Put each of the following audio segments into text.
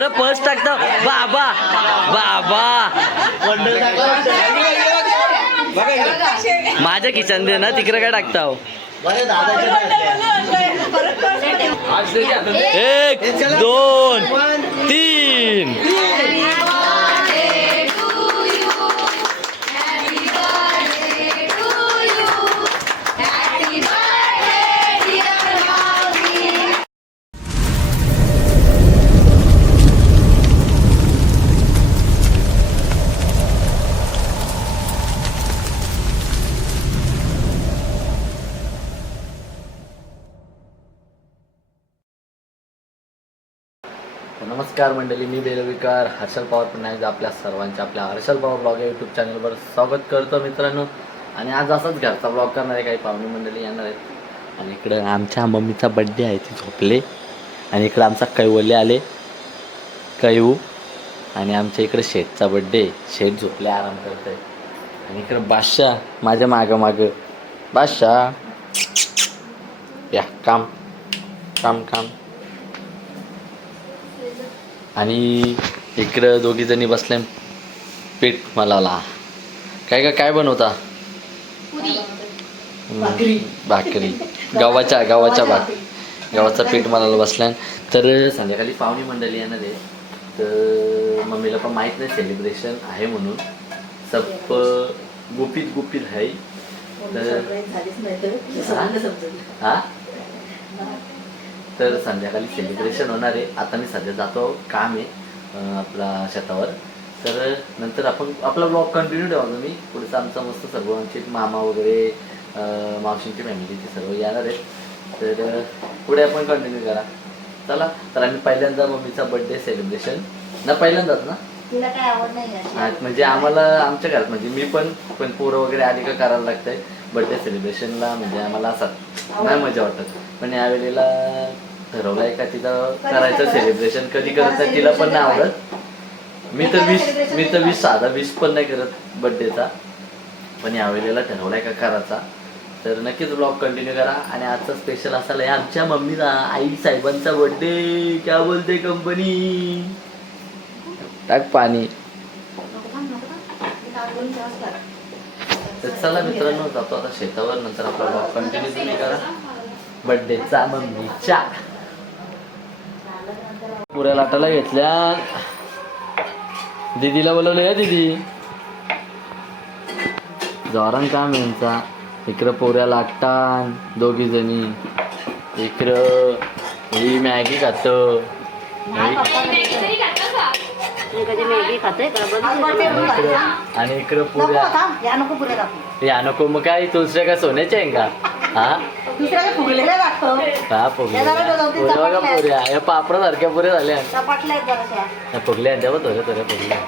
अरे पर्स टाकता बाबा बाबा. माझ्या किचन दे ना तिकडे काय टाकता हो? एक दोन तीन. नमस्कार मंडळी मी बेलविकार हर्षल पवार पुन्हा आपल्या सर्वांच्या आपल्या हर्षल पवार ब्लॉग या यूट्यूब चॅनलवर स्वागत करतो मित्रांनो. आणि आज असाच घरचा ब्लॉग करणारे काही पाहुणे मंडळी येणार आहेत. आणि इकडं आमच्या मम्मीचा बड्डे आहे ती झोपले. आणि इकडं आमचा कैवले आले कैवू. आणि आमच्या इकडे शेठचा बड्डे शेठ झोपले आराम करत आहे आणि इकडं बादशाह माझ्या मागं मागं बादशाह. या काम. काम काम. आणि इकडं दोघी जणी बसल्या पीठ मलाला काय का काय बनवता? भाकरी. गव्हाच्या गव्हाच्या भाक गव्हाचं पीठ मलाला बसल्या. तर संध्याकाळी पाहुणी मंडळी येणार आहे. तर मम्मीला पण माहीत नाही सेलिब्रेशन आहे म्हणून. सब गुपित गुपित आहे. तर हा? तर संध्याकाळी सेलिब्रेशन होणार आहे. आता मी सध्या जातो काम आहे आपला शेतावर. तर नंतर आपण आपला ब्लॉग कंटिन्यू ठेवा तुम्ही पुढचं आमचा मस्त सर्व आमचे मामा वगैरे मावशींची फॅमिली ते सर्व येणार आहेत. तर पुढे आपण कंटिन्यू करा. चला तर आम्ही पहिल्यांदा मम्मीचा बर्थडे सेलिब्रेशन ना पहिल्यांदाच ना? तिला काय आवड नाही अशी. म्हणजे आम्हाला आमच्या घरात म्हणजे मी पण पण पोरं वगैरे आली का करायला लागतंय. बर्थडे सेलिब्रेशनला म्हणजे आम्हाला असं नाही मजा वाटत. पण यावेळेला ठरवलंय का तिथं करायचं सेलिब्रेशन कधी करत तिला पण नाही आवडत. मी तर विश मी तर विश साधा विश पण नाही करत बर्थडेचा पण यावेळेला ठरवलाय का करायचा. तर नक्कीच ब्लॉग कंटिन्यू करा. आणि आजचा स्पेशल असाल आमच्या मम्मीचा आई साहेबांचा बर्थडे क्या बोलते कंपनी टाक पाणी. तर चला मित्रांनो जातो आता शेतावर. नंतर आपला ब्लॉग कंटिन्यू तुम्ही करा. बर्थडेचा मम्मीच्या. पुऱ्या लाटाला घेतल्या. दीदीला बोलवलं या दीदी. जोरान काम यांचा. इकडं पोऱ्या लाटान दोघी जणी. इकडं ही मॅगी खातो. का. आणि इकडं पुऱ्या. या नको पुरे दाखव. या नको मग काय दुसऱ्या काय सोन्याच्या आहे का? दुसऱ्याला फुगलेले दाखव. हा पुऱ्या. या पापडा सारख्या पुऱ्या झाल्या चपाटल्या फुगल्या त्या बघ थोड्या थोड्या फुगल्या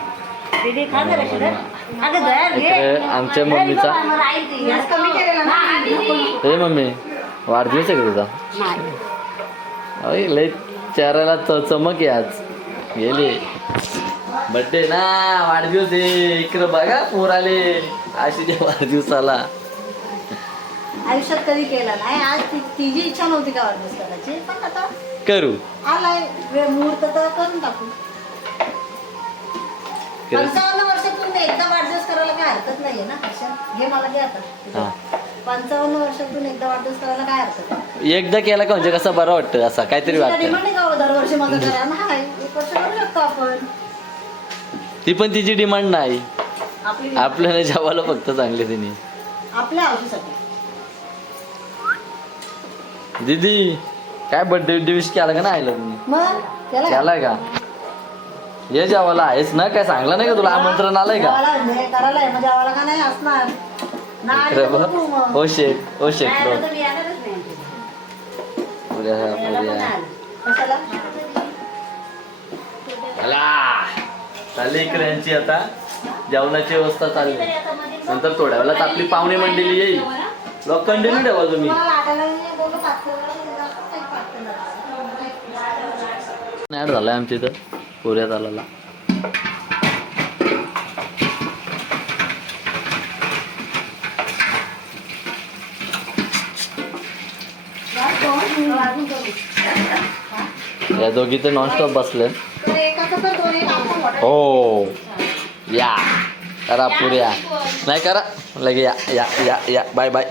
आमच्या मम्मीचा. हे मम्मी वाढदिवस आहे का तुझा? नाही. अय लय चेहऱ्याला च- चमक आहे आज. गेले. बड्डे ना वाढदिवस आहे. इकडं बघा पोर आले आशीच्या वाढदिवसाला. आयुष्यात कधी केला नाही. आज ती- तिची इच्छा नव्हती का वाढदिवस करायची? पण आता करू. आलाय. वेळ मुहूर्त तर करून टाकू. खरंच. पंचावन्न वर्षातून एकदा वाढदिवस करायला काय हरकत नाहीये ना हर्षद घे मला घे. आता. पंचावन्न वर्षातून एकदा वाढदिवस करायला काय हरकत आहे? एकदा केला का म्हणजे कसं बरं वाटतं असं? काहीतरी वाटतं. डिमांड आहे का हो? दरवर्षी माझं करा. नाही. एक वर्ष करू शकतो आपण. ती पण तिची डिमांड नाही. आपली आपल्याला जेवायला फक्त चांगले तिने. आपल्या हौशीसाठी दीदी काय बर्थडे बिड्डे विश केला का नाही आलं तुम्ही मग? केलाय का ये जेवायला आहेस ना काय सांगलं नाही का तुला आमंत्रण आलंय का जेवायला करायला आहे, आम्हाला का नाही असणार नाही आली इकडे तर बघ. बघू मग. हो शेख हो शेख नाही लो. आलं तर मी येणारच नाही. पुऱ्या यायला पण पुऱ्या. नाही आलं. कशाला आला. चालली इकडे यांची आता जेवणाची व्यवस्था चालली नंतर थोड्या वेळात आपली पाहुणे मंडळी येईल लोक कंटिन्यू ठेवा तुम्ही तुम्हाला लाटायला नाही बोलू, पातळ जास्त काही पातळ नसतं. झाला झालाय आमच्या इथं. पुऱ्या तालाला या दोघी तर नॉनस्टॉप बसले. हो. या. करा पुऱ्या. नाही करा. लगे या या या या. Bye bye.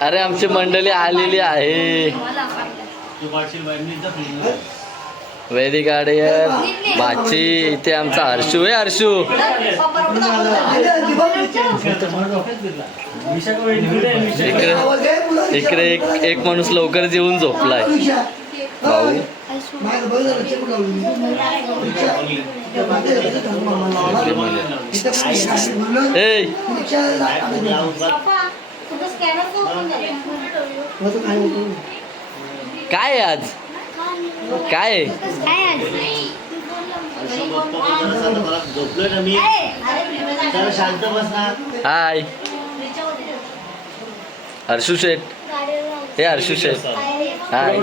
अरे आमची मंडळी आलेली आहे. वेदी गार्डियन बाची इथे आमचा हर्षू आहे हर्षू. इकडे इकडे एक एक माणूस लवकर जेवून झोपलाय. भाऊ. ए काय आज? काय? हाय हर्षू शेठ. हे हर्षू शेठ. हाय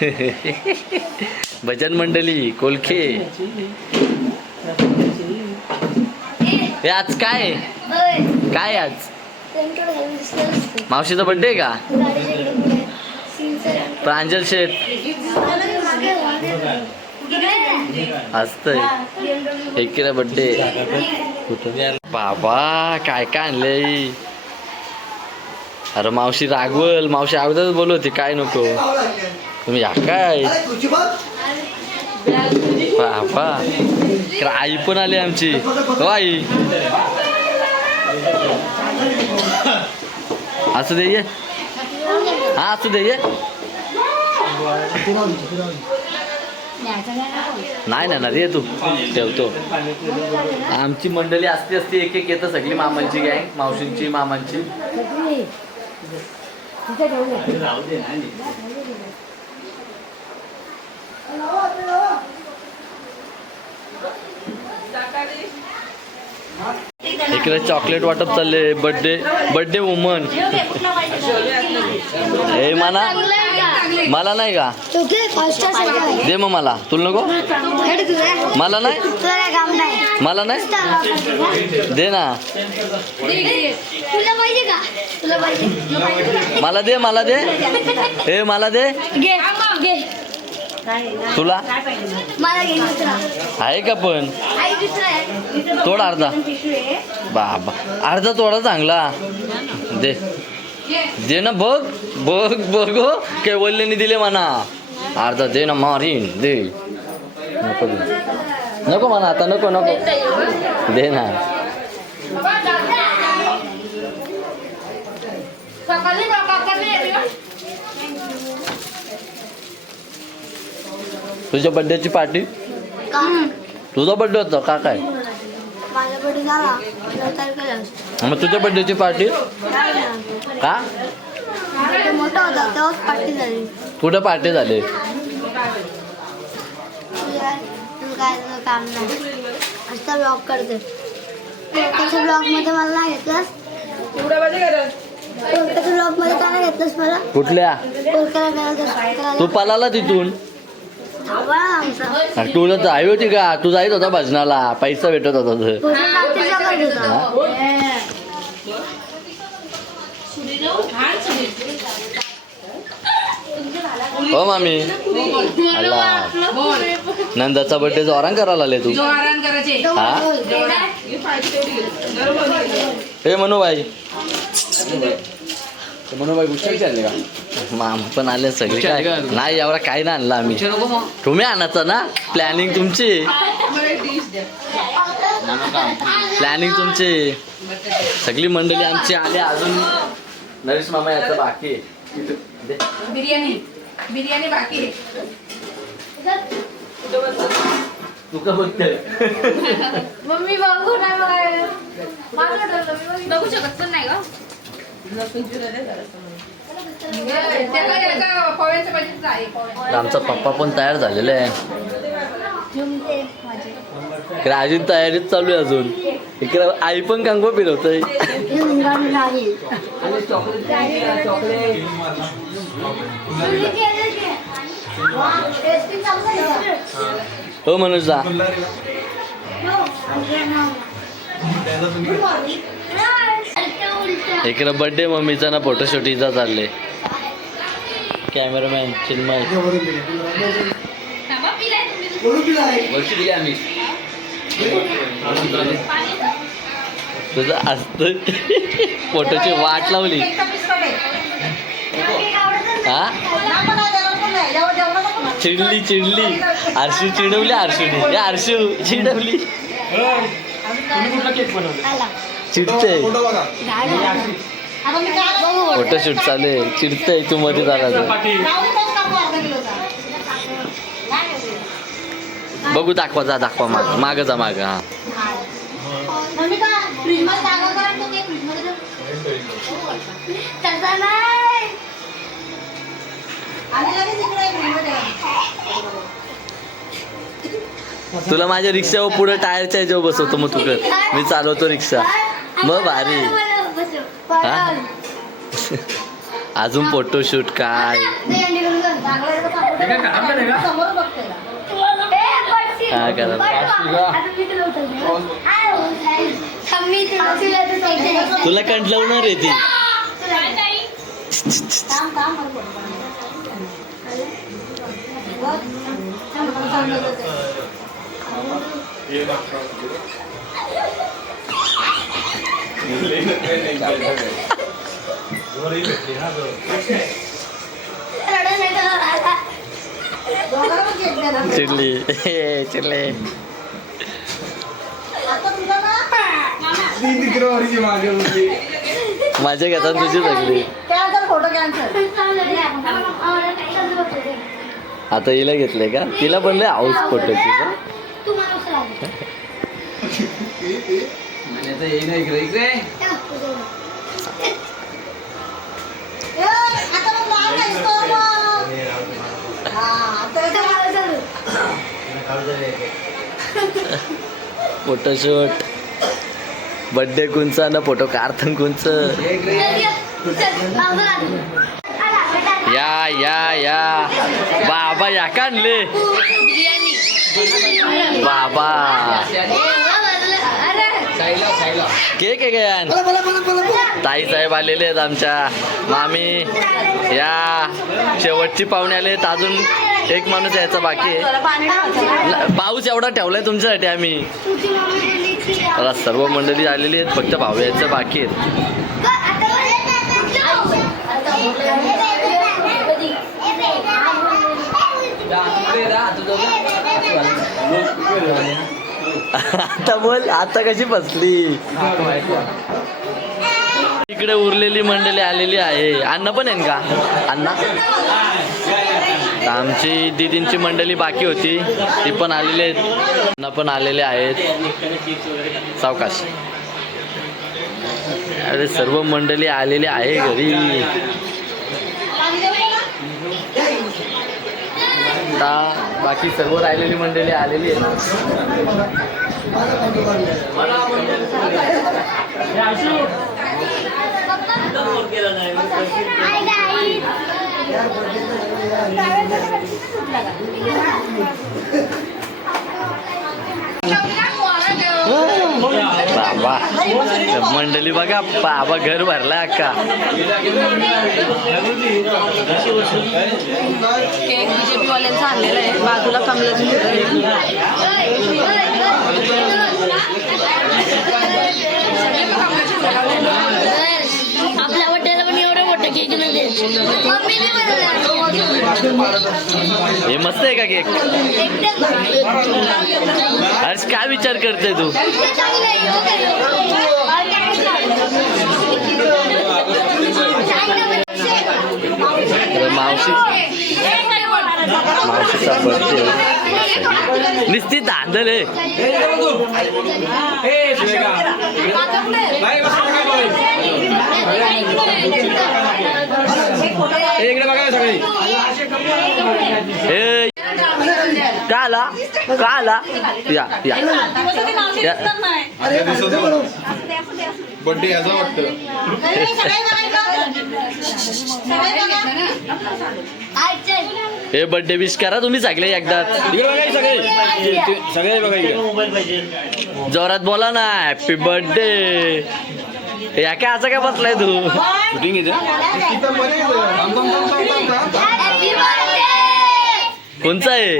भजन मंडळी कोलखे. हे आज काय? काय आज? मावशीचा बर्थडे का? प्रांजल शेठ. असतंय एकीला बड्डे बाबा काय काय आणलंय? अरे मावशी रागवल. मावशी अगोदरच बोलू होती काय नको? तुम्ही या काय? बाबा आई पण आली आमची. हो आई. असं दे हा असू दे ये. नाही ना रे तू. ठेवतो. आमची मंडळी असती असती एक एक येतं सगळी मामांची गँग मावशींची मामांची. इकडे चॉकलेट वाटप चालले बर्थडे बर्थडे वुमन हे मला मला नाही का? दे मग मला. तुला नको? मला नाही? मला नाही? दे ना. मला दे मला दे. हे मला दे. तुला? आहे का पण? तोड अर्धा. बाबा. अर्धा तोडा चांगला. दे. दे ना बघ. बघ बघ हो. कैवल्याने दिले म्हणा. अर्धा दे ना मारीन. दे. नको दे नको म्हणा आता नको नको. दे ना. तुझ्या बड्डेची पार्टी तुझा बड्डे होता का काय. मग तुझ्या बड्डेची पार्टी. का? कुठं पार्टी झाली? ब्लॉग करते. मला नाही घेतलास? का नाही मला? कुठल्या? कोलकाता तू पलाला तिथून? तुला जाई होती का? तू जाईत होता भजनाला. पैसा भेटत होता हो मामी. नंदाचा बड्डे जोरान करायला आले तू. हा? हे? म्हणू बाई का मामा पण आले सगळे. काय? नाही एवढा काही नाही आणला आम्ही. तुम्ही आणायचं ना? प्लॅनिंग तुमची. प्लॅनिंग तुमची. सगळी मंडळी आमची आली. अजून नरेश मामा याचं बाकी. बिर्याणी. बिर्याणी बाकी आहे. तू का बघते मम्मी बघू नाही. बघू. शकत पण नाही का आमचा पप्पा पण तयार झालेला आहे. अजून तयारीच चालू आहे अजून. इकडे आई पण कांगो राहील हो मनोज जा. इकडं बर्थडे मम्मीचा ना फोटोशूट इथं चालले कॅमेरामॅन चिन्मय तुझं असत. फोटोची वाट लावली. हा? चिडली चिडली. आरशू चिडवली आरशूने. आरशू चिडवली. चिडते फोटोशूट चालू आहे. चिडतंय तू मध्ये झाला. बघू दाखवा जा दाखवा माग. माग जा माग हा. तुला माझ्या रिक्षावर पुढे टायरच्या ह्याच्यावर बसवतो मग तू. कर मी चालवतो रिक्षा. मग भारी हा? अजून फोटोशूट काय? हा, करा. तुला कंट लावणार आहे ती थांब, चिडली. हे, चिडली. माझ्या घेतात तुझी सगळी कॅन्सल आता हिला घेतलंय का? तिला पण लय हाऊस फोटोची का? हा. फोटोशूट बड्डे कुंचा ना फोटो काढतान कुंच या या या बाबा या का आणले बाबा केक आहे काय ताई साहेब आलेले आहेत आमच्या मामी या शेवटची पाहुणे आले आहेत अजून एक माणूस यायचा बाकी आहे पाऊस एवढा ठेवलाय तुमच्यासाठी आम्ही आता सर्व मंडळी आलेली आहेत फक्त भाऊ यायचं बाकी आहेत आता बोल आता कशी बसली? इकडे उरलेली मंडळी आलेली आहे. अण्णा पण आहे का? अण्णा? आमची दिदींची मंडळी बाकी होती. ती पण आलेली आहेत. अण्णा पण आलेले आहेत. सावकाश. अरे सर्व मंडळी आलेली आहे घरी? आता बाकी सर्व राहिलेली मंडळी आलेली आहे ना. बाबा मंडळी बघा बाबा घर भरला अक्का. केक बीजेपी आणलेला आहे. बाजूला कमलाची हे मस्त है का केक? हर्ष काय विचार करते तू? मावशी निस्ती धांदल आहे. ए का आला? का आला? या या. बड्डे याचा वाटतं. हे बर्थडे विश करा तुम्ही सगळे एकदा. हे सगळे. बघा जोरात बोला ना हॅपी बर्थडे या काय असं काय बसलाय तू? शूटिंग. कोणचा आहे?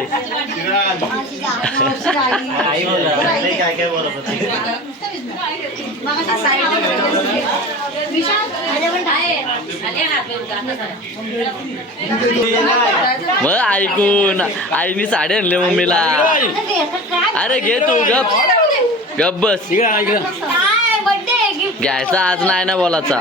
काय काय मग ऐकून आईनी साडी आणली मम्मीला. अरे घे तू गप. गप बस. घ्यायचा आज नाही ना बोलाचा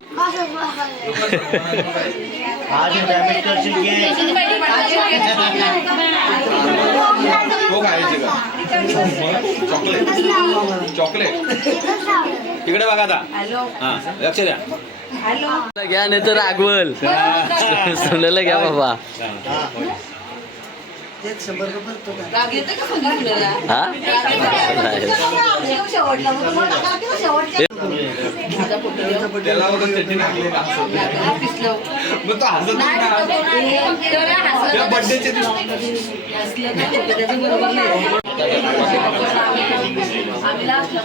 इकडे आज डॅमेज करशील घे हो खायचे का चॉकलेट चॉकलेट तिकडे बघा आता. हा लक्ष द्या. घ्या नाही तर रागवल. सुनेला घ्या बाबा. हा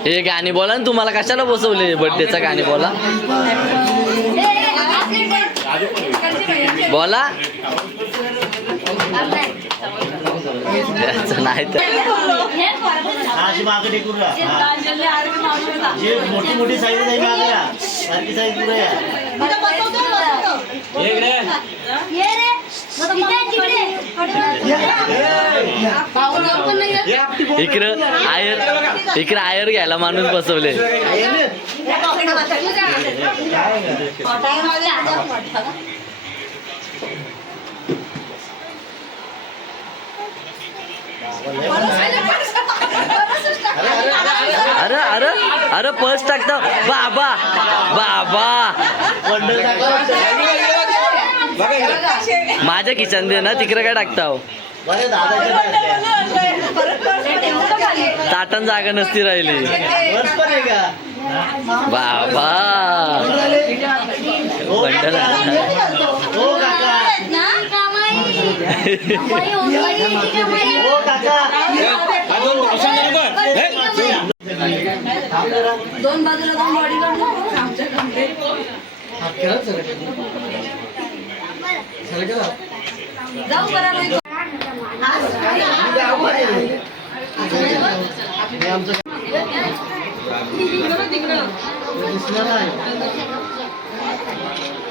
हे गाणी बोला ना तुम्हाला कशाला बसवले बर्थडेचा गाणी बोला बोला त्याचं नाही तर मोठी मोठी साईज सारखी साईज इकडं आयर इकडं आयर घ्यायला माणूस बसवले. अरे अरे अरे पर्स टाकता. बाबा बाबा. माझ्या किचन दे ना तिकडे काय टाकता हो? ताटण जागा नसती राहिली. बाबा. बंडल दोन. हे, बाजूला दोन बॉडी जाऊ करा नाही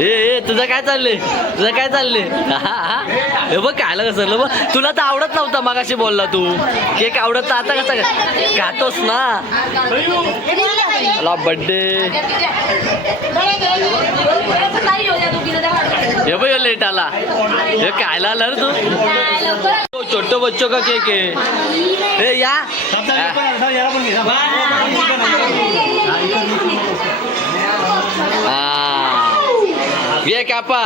ए ए तुझं काय चाललंय? तुझं काय चाललंय? हा, हा. हे. बघ खायला कसं? बघ तुला तर आवडत नव्हता मगाशी बोलला तू. केक आवडत तर आता कसं काय? खातोस ना. मला बर्थडे हे बघ लेट आला हे खायला आला रे तू. छोटो बच्चो का केक आहे? ए या. घे. हा कापा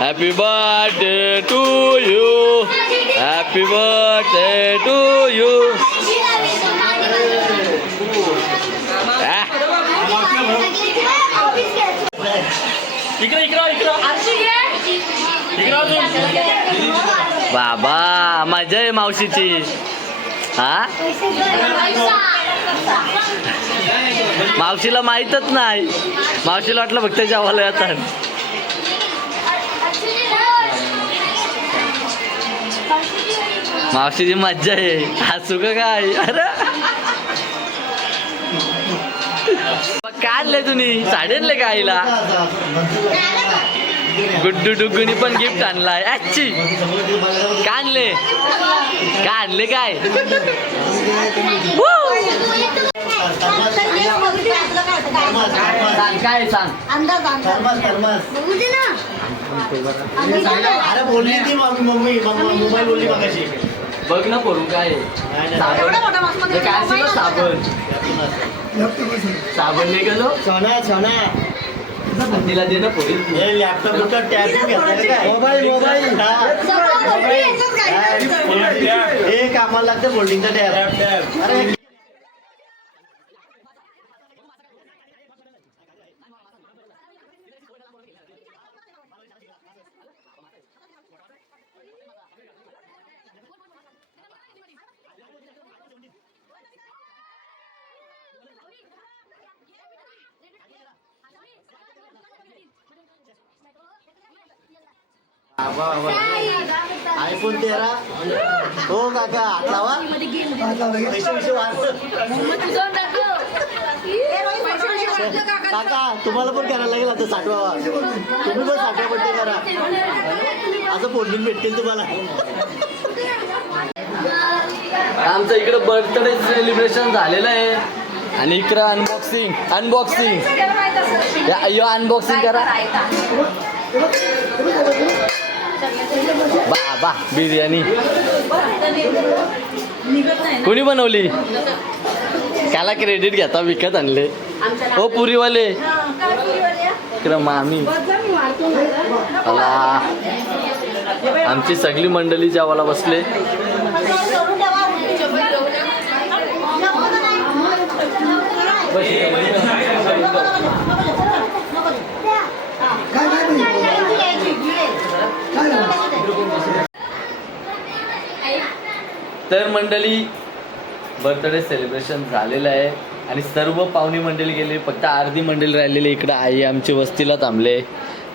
happy birthday to you happy birthday to you इकडे इकडे इकडे. बाबा मजा आहे मावशीची. हा? मावशीला माहीतच नाही. मावशीला वाटलं फक्त जेवायला येतात. मावशीची मज्जा आहे. हसू का काय? अरे. मग काय आणले तुम्ही? साडी आणले का आईला? गुड्डू डुग्गूनी पण गिफ्ट आणलाय. आजची काय आणले काय आणले काय? सांग काय अरे बोलली ती मम्मी मम्मी मोबाईल बोलली मगाशी. बघ ना पोरू काय. साबण हे काय असेल ना साबण साबण नाही गेलो सोना सोना. तिला दे ना पोरी. हे लॅपटॉप मोबाईल मोबाईल. हे कामाला लागतं फोल्डिंगचा टॅब अरे आयफोन तेरा? हो काका. लावा. पैसे पैसे काका तुम्हाला पण करायला लागेल आता साठवा. तुम्ही पण साठवा बड्डे करा. असं फोल्डिंग भेटतील तुम्हाला. आमचं इकडं बर्थडे सेलिब्रेशन झालेलं आहे. आणि इकडं अनबॉक्सिंग अनबॉक्सिंग अनबॉक्सिंग करा. बा बा बिर्याणी. कोणी बनवली? त्याला क्रेडिट घेता विकत आणले. हो पुरीवाले. इकडं आम्ही आमची सगळी मंडळी जेवायला बसले. तर मंडळी बर्थडे सेलिब्रेशन झालेलं आहे. आणि सर्व पाहुणी मंडळी गेले फक्त अर्धी मंडळी राहिलेली इकडं आई आमची वस्तीला थांबले.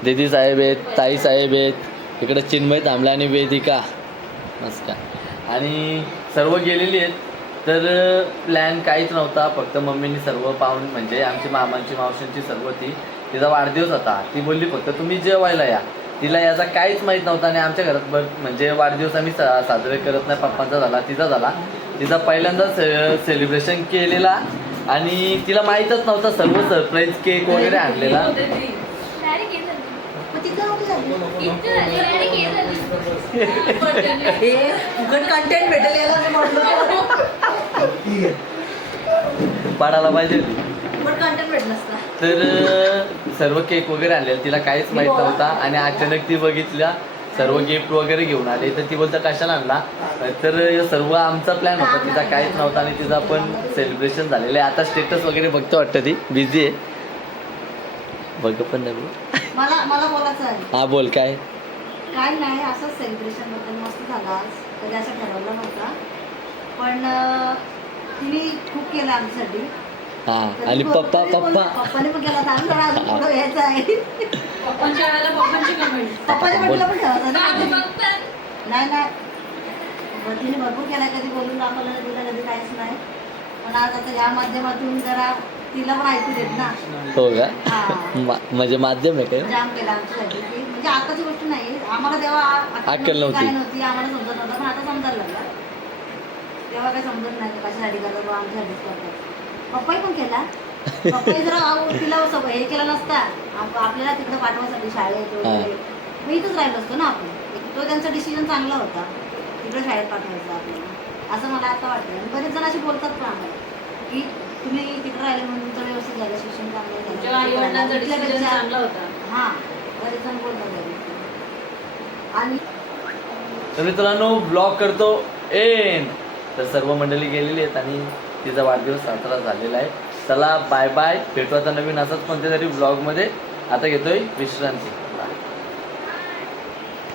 दिदी साहेब आहेत ताई साहेब आहेत इकडं चिन्मय थांबले आणि वेदिका. नमस्कार. आणि सर्व गेलेली आहेत. तर प्लॅन काहीच नव्हता फक्त मम्मीनी सर्व पाहुणे म्हणजे आमची मामांची मावशांची सर्व ती तिचा वाढदिवस होता. ती बोलली फक्त तुम्ही जेवायला या. तिला याचा काहीच माहीत नव्हता आणि आमच्या घरात बर म्हणजे वाढदिवस आम्ही सा साजरे करत नाही पप्पांचा झाला तिचा झाला. तिचा पहिल्यांदा से सेलिब्रेशन केलेला आणि तिला माहीतच नव्हता सर्व सरप्राईज केक वगैरे आणलेला. पाडायला पाहिजे. तर सर्व केक वगैरे आणलेला तिला काहीच माहीत नव्हता. आणि अचानक ती बघितल्या सर्व गिफ्ट वगैरे घेऊन आले. तर ती बोलता कशाला आणला? तर सर्व आमचा प्लॅन होता. तिचा काहीच नव्हता आणि तिचा पण सेलिब्रेशन झालेलं आहे. आता स्टेटस वगैरे बघतो वाटतं ती. बिझी आहे. बघ पण नाही हा बोल काय? काय नाही असंच सेलिब्रेशनबद्दल मस्त झालं कधी असं ठरवलं नव्हतं. पण तिने खूप केलं आमच्यासाठी. हा आणि पप्पा पप्पा पप्पाने पण केला होता आम्ही जरा अजून पुढं यायचं आहे. पप्पाच्या भेटीला पण ठेवायचं ना? नाही तिने भरपूर केला कधी बोलून दाखवलं नाही, तिला कधी काहीच नाही. पण आज आता या माध्यमातून जरा तिला पण ऐकू देत ना. हो का? हा. मा- म्हणजे माध्यम आहे काय? जाम केला आमच्यासाठी की म्हणजे आताची गोष्ट नाही. आम्हाला तेव्हा अक्कल नव्हती. काय नव्हती आम्हाला समजत नव्हतं. पण आता समजायला लागलं. तेव्हा काही समजत नाही कशासाठी करतात बा आमच्यासाठीच करतात. पप्पाही पण केला. पप्पाही जर आव- तिला असं हे केलं नसता. आप- आपल्याला तिकडे पाठवासाठी शाळेत वगैरे. मग इथंच राहिलो असतो ना आपण. तो त्यांचा डिसिजन चांगला होता. तिकडे शाळेत पाठवायचा आपल्याला. असं मला आता वाटतं आणि बरेच जण असे बोलतात पण आम्हाला की तुम्ही तिकडे राहिले म्हणून तुमचं व्यवस्थित झालं शिक्षण चांगलं झालं इथल्यापेक्षा- हा बरेच जण बोलतात घरी. आणि तर मित्रांनो ब्लॉग करतो. एन. तर सर्व मंडळी गेलेली आहेत आणि तिचा वाढदिवस साजरा झालेला आहे. चला बाय बाय भेटू आता नवीन असंच कोणत्या तरी ब्लॉगमध्ये आता घेतोय विश्रांती.